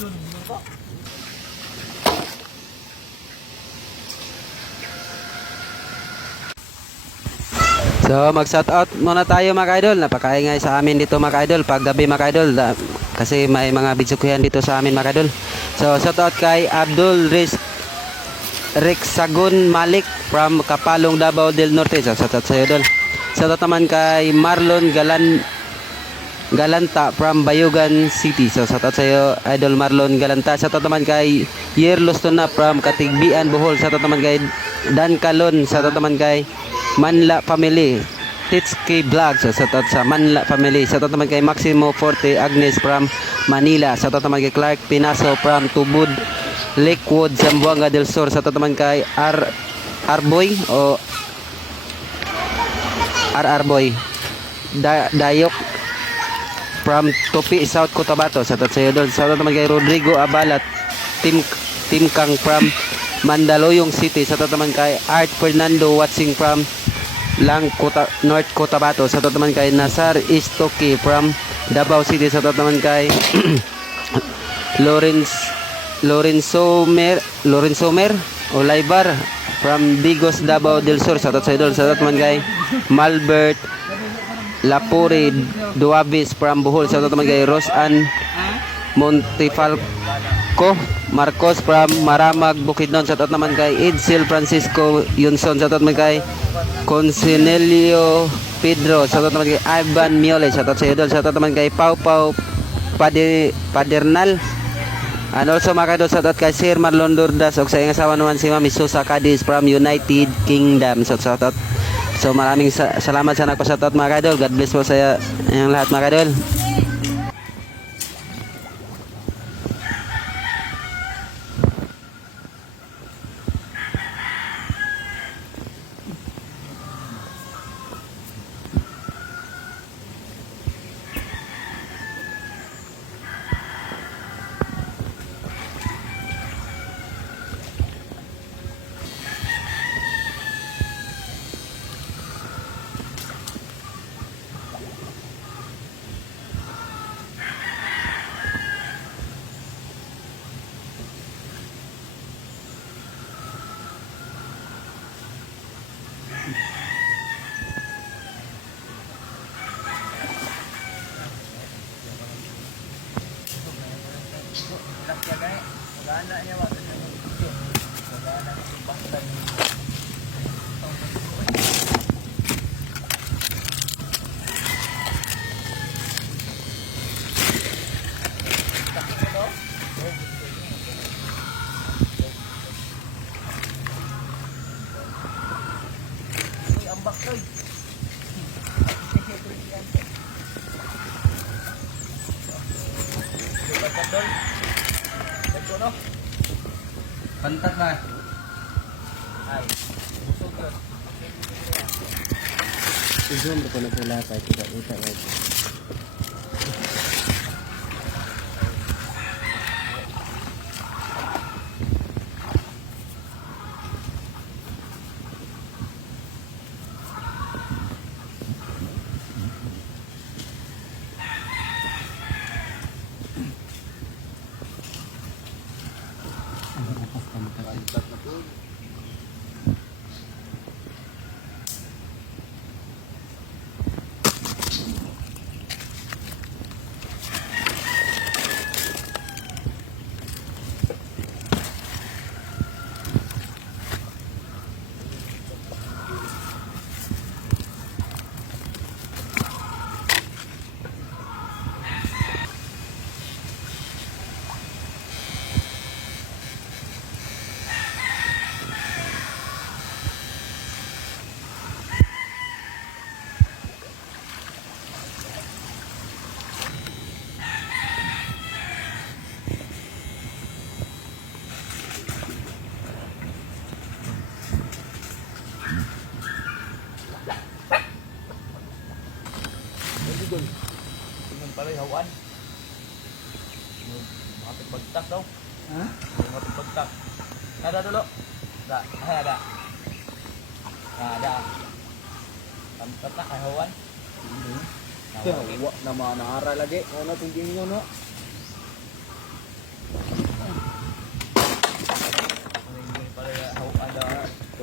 So mag-shout out muna tayo mga idol. Napakaingay sa amin dito mga idol pag gabi mga idol, kasi may mga bidsukyan dito sa amin mga idol. So shout out kay Abdul Rexagon Malik from Kapalong, Davao del Norte. So shout out sa iyo idol. Shout out naman kay Marlon Galanta from Bayugan City. So shout out sa iyo idol Marlon Galanta. Shout out naman kay Yerlos Tuna from Katigbian, Bohol. Shout out naman kay Dan Calon. Shout out naman kay Manla Family, Titski Vlog. So shout out sa Manla Family. Shout out naman kay Maximo Forte Agnes from Manila. Shout out naman kay Clark Pinaso from Tubod, Lakewood, Zamboanga del Sur. Shout out naman kay Arboy o Boy Dayok from Tupi, South Cotabato. Shout out sa iyo doon. Shout out naman kay Rodrigo Abalat, Team Kang from Mandaluyong City. Shout out naman kay Art Fernando watching from North Cotabato. Shout out naman kay Nasar Istoki from Davao City. Shout out naman kay Lorenzo Mer Olaibar from Digos, Davao del Sur. Shout out sa idol. Shout out naman kay Malbert Lapuri Duabis from Bohol. Shout out naman kay Rosan Montefalco Marcos from Maramag, Bukidnon. Shout out naman kay Edsel Francisco Yunson. Shout out naman kay Consenelio Pedro. Shout out naman kay Ivan Miole. Shout out sa idol. Shout out naman kay Pau Padernal. And also mga kadol, shout out kay Sir Marlon Lourdes o sa iyong asawa naman si Mami Susa Cadiz from United Kingdom. So shout out. So maraming salamat sa nagpa-shout out mga kadol. God bless po sa inyong lahat mga kadol. Pantat na. Ay. Busog yun. Zoom ko na sa lahat ay kita-kita. Idol. Tingnan pala yung hawan. Makapit bagtak daw. Ha? Makapit bagtak. Nada dulu. Da, ada. Ada. Pantat ay hawan. Kaya wa na naara lagi. Ano tingin nyo no?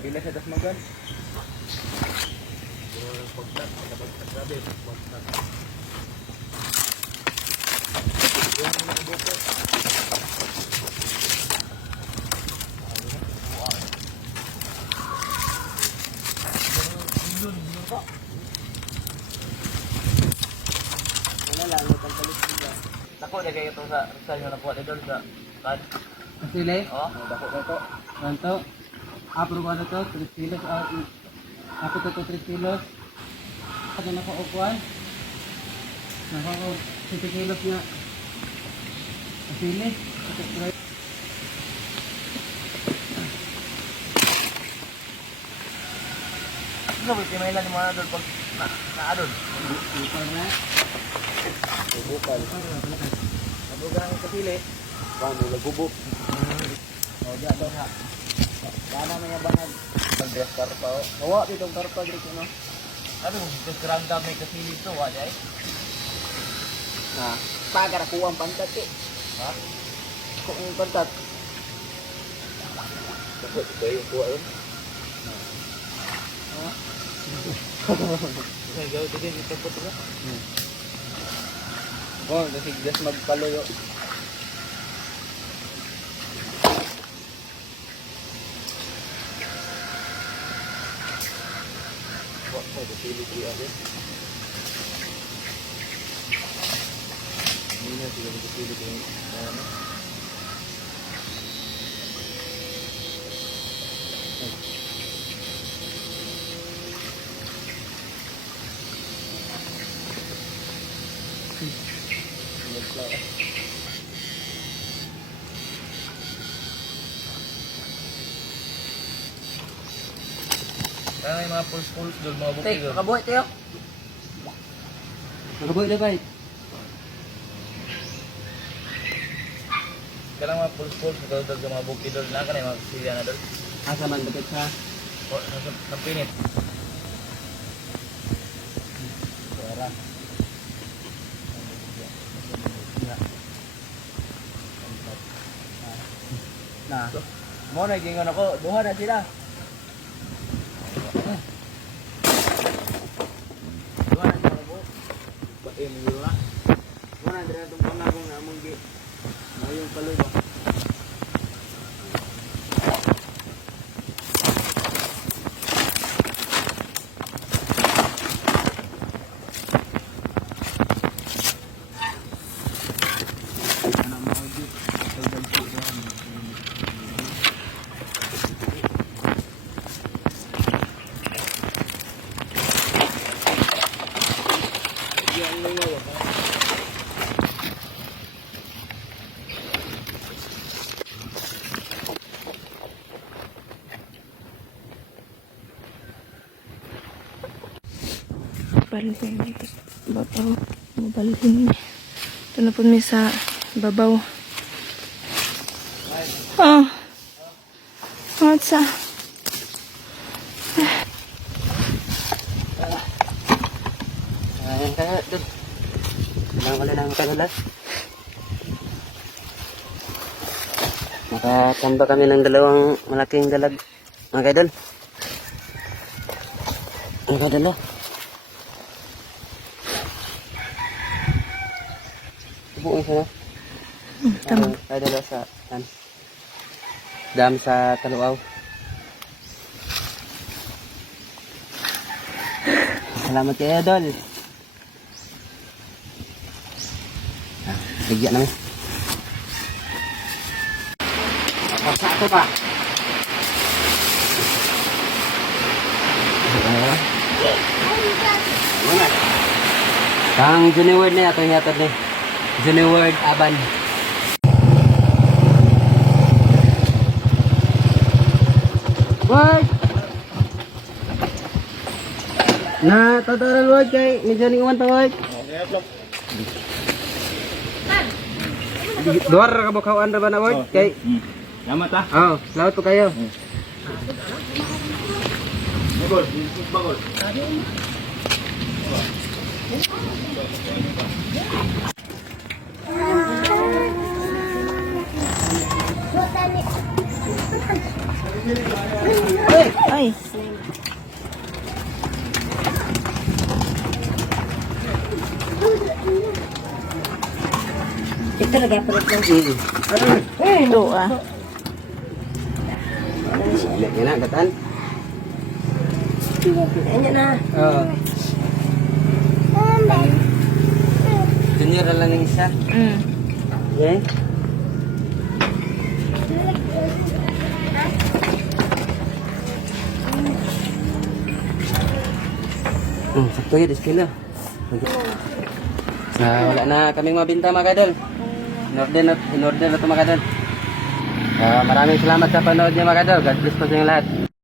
Pila sa dasmagan. Walang pagtat, nakabagtat grabe, pagtat. Yan ang nakubuko. Ano lang, utang palit sila. Nako, di kayo ito sa inyo nakuha dito sa kan. Sili? Oh, dako na ito. Nanto. Apro ko na to, 3 kilos. Ako to 3 kilos. Ako na ko ukuan. Nako ko 7 kilos nga. Sili. Ano ba may lang mga doon pag naadon? Ipar na. Bukal. Nabugan ang kasili. Paano lagubok? Oh, diya daw ha. Dana may abangan. Pag-dress karpa o. Nawa dito ang karpa dito no. Ano, deskrang may kasili ito, wa day. Ha. Pagar ko ang pantat eh. Ha? Ko ang pantat. Dapat kayo kuha yun. Ha? Kaya gawin din ito po ito. Oh, dasig das magpaluyo. Wa sa kasili tri ate. Ini na sila kasili tri. Ano? Kaya may mga pulse doon, mga bukid doon. Nakabuhay tayo. Nakabuhay na ba? Kaya mga pulse doon sa mga bukid doon. Naka na yung mga silya na doon. Asa man bakit sa O, sa pinit. pera. Na. Mo na, gingon ako. Duha na sila. Duha na sila po. Bae mo yun na. Muna dira tong pangagong na among gi. Mayong paloy ba? Balhin dito sa babaw. Balhin. Ito na po may sa babaw. Oh. What sa? Ayan kaya doon. Wala lang kanulat. Nakatamba kami ng dalawang malaking dalag. Mga kaidol. Ano ka dalo? Buong siya. Tama. Ay dalo sa dam sa Taluaw. Salamat kayo, Idol. Bigyan namin. Pagsa ito pa. Kang Juniword na ito yatod ni. Juniword Aban. Word! Na tataran word kay medyo ning uwan word. Duwar ka bukawan ra ba na word kay Yamat ah. oh, salamat po kayo. Bagol, bagol. Ay, Ay. Ito lagi pa rin. Ito ah. Yan na, gatan. Ayan na. Oo. Junior na lang yung isa. Mm. Okay. Sakto yun, iskilo. Wala na kaming mabinta mga kadol. In-order na ito mga kadol. Maraming salamat sa panood niyo mga kadol. God bless po sa inyo lahat.